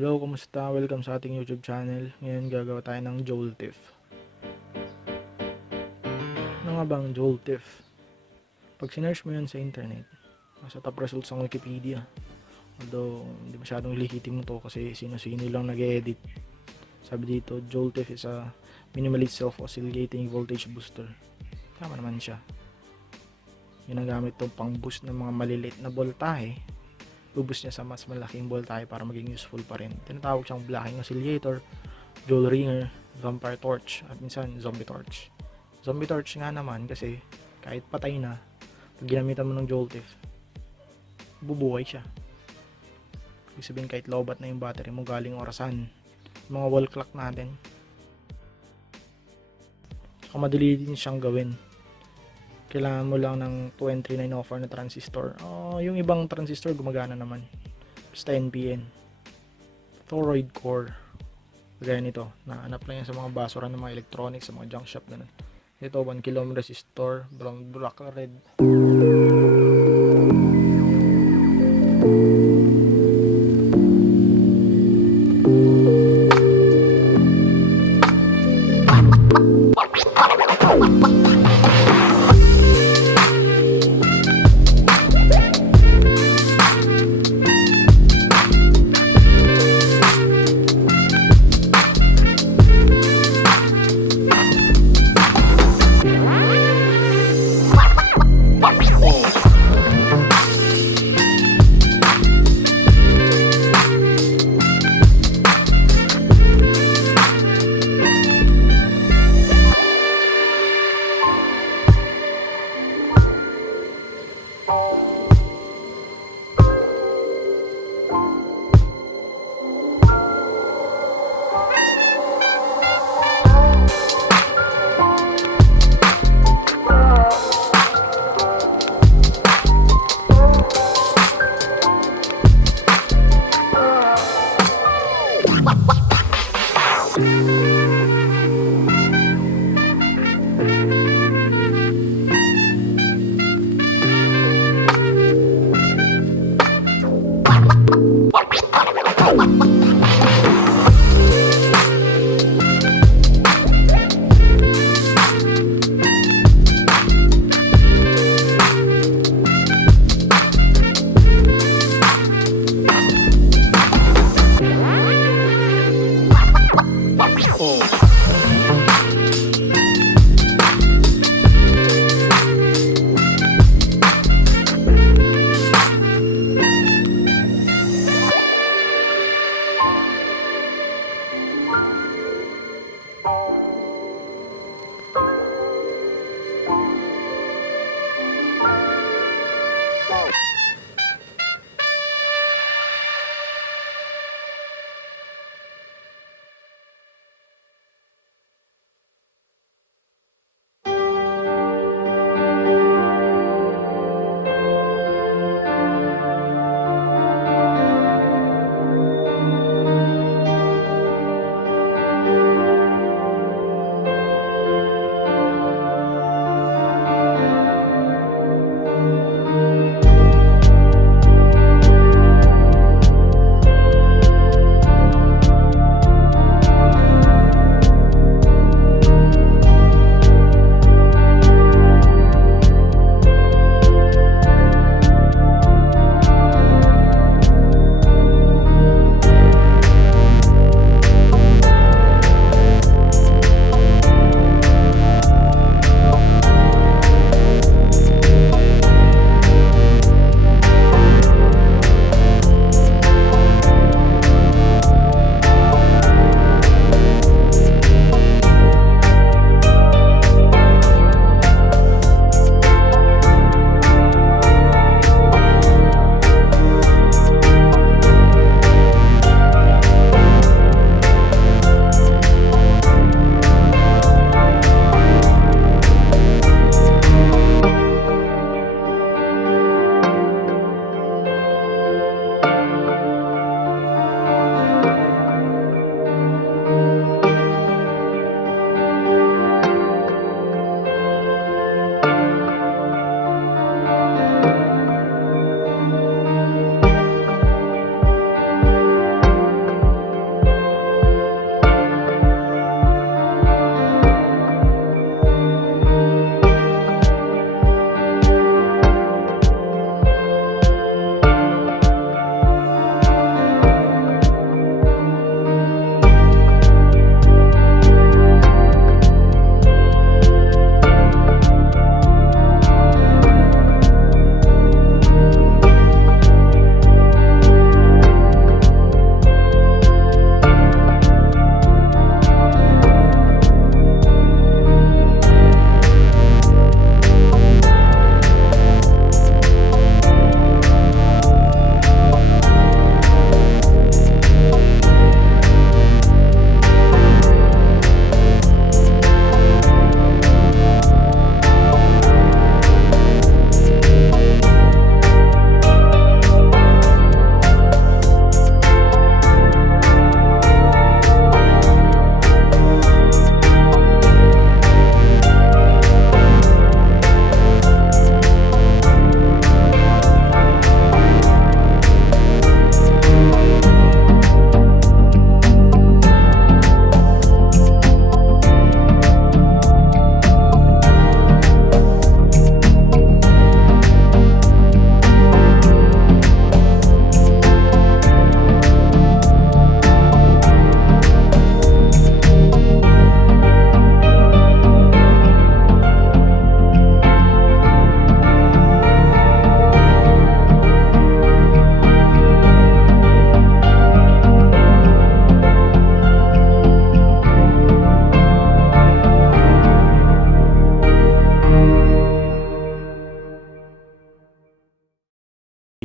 Hello, kumusta? Welcome sa ating YouTube channel. Ngayon gagawa tayo ng Joule TIF. Ano nga bang Joule TIF? Pag sinearch mo yun sa internet, nasa top results ng Wikipedia. Although, hindi masyadong lihitin mo to kasi sino-sino lang nag-edit. Sabi dito, Joule TIF is a minimalist self-oscillating voltage booster. Tama naman siya. Ginagamit itong pang-boost ng mga maliliit na voltahe. Buboost niya sa mas malaking voltahe para maging useful pa rin. Tinatawag siyang blocking oscillator, Joule ringer, vampire torch, at minsan zombie torch. Zombie torch nga naman kasi kahit patay na, pag ginamitan mo ng Joule TIF, bubuhay siya. Ibig sabihin kahit lobat na yung battery mo galing orasan, mga wall clock natin. Saka madali din siyang gawin. Kailangan mo lang ng 23904 na transistor. Yung ibang transistor gumagana naman. Basta NPN. TOROID core. Gaya nito. Nahanap lang yan sa mga basura ng mga electronics, sa mga junk shop. Ganun. Ito 1 kilo resistor. Brown, black, red.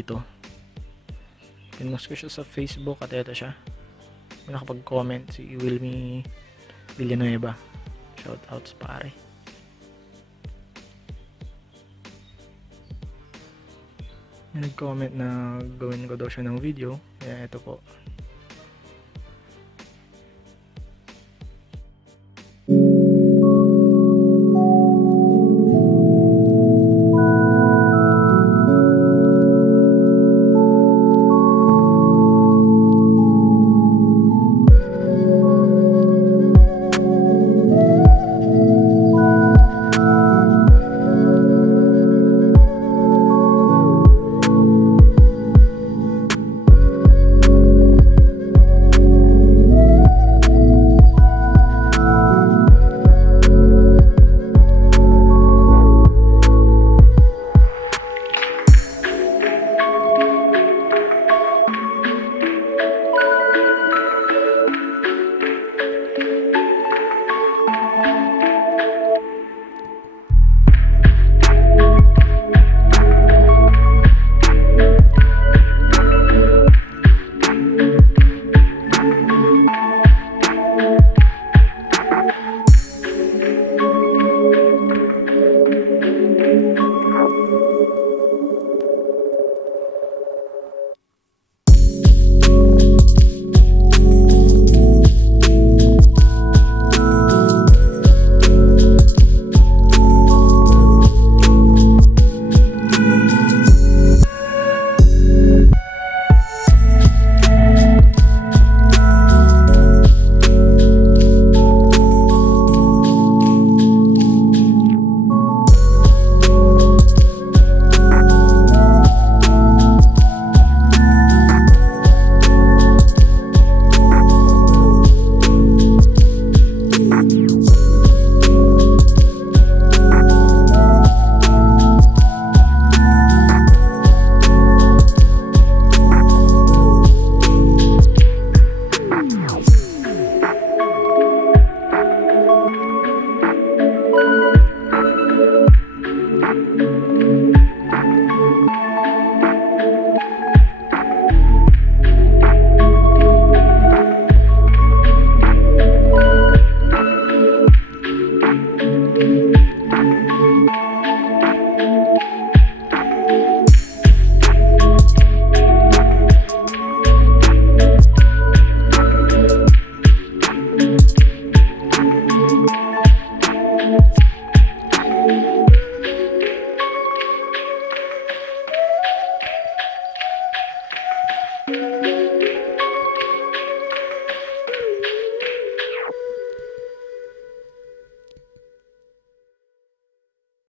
dito. Pinost ko siya sa Facebook at eto siya. May nakapag-comment si Wilmy Villanueva. Shoutouts pare. May nag-comment na gawin ko daw siya ng video. Kaya eto po.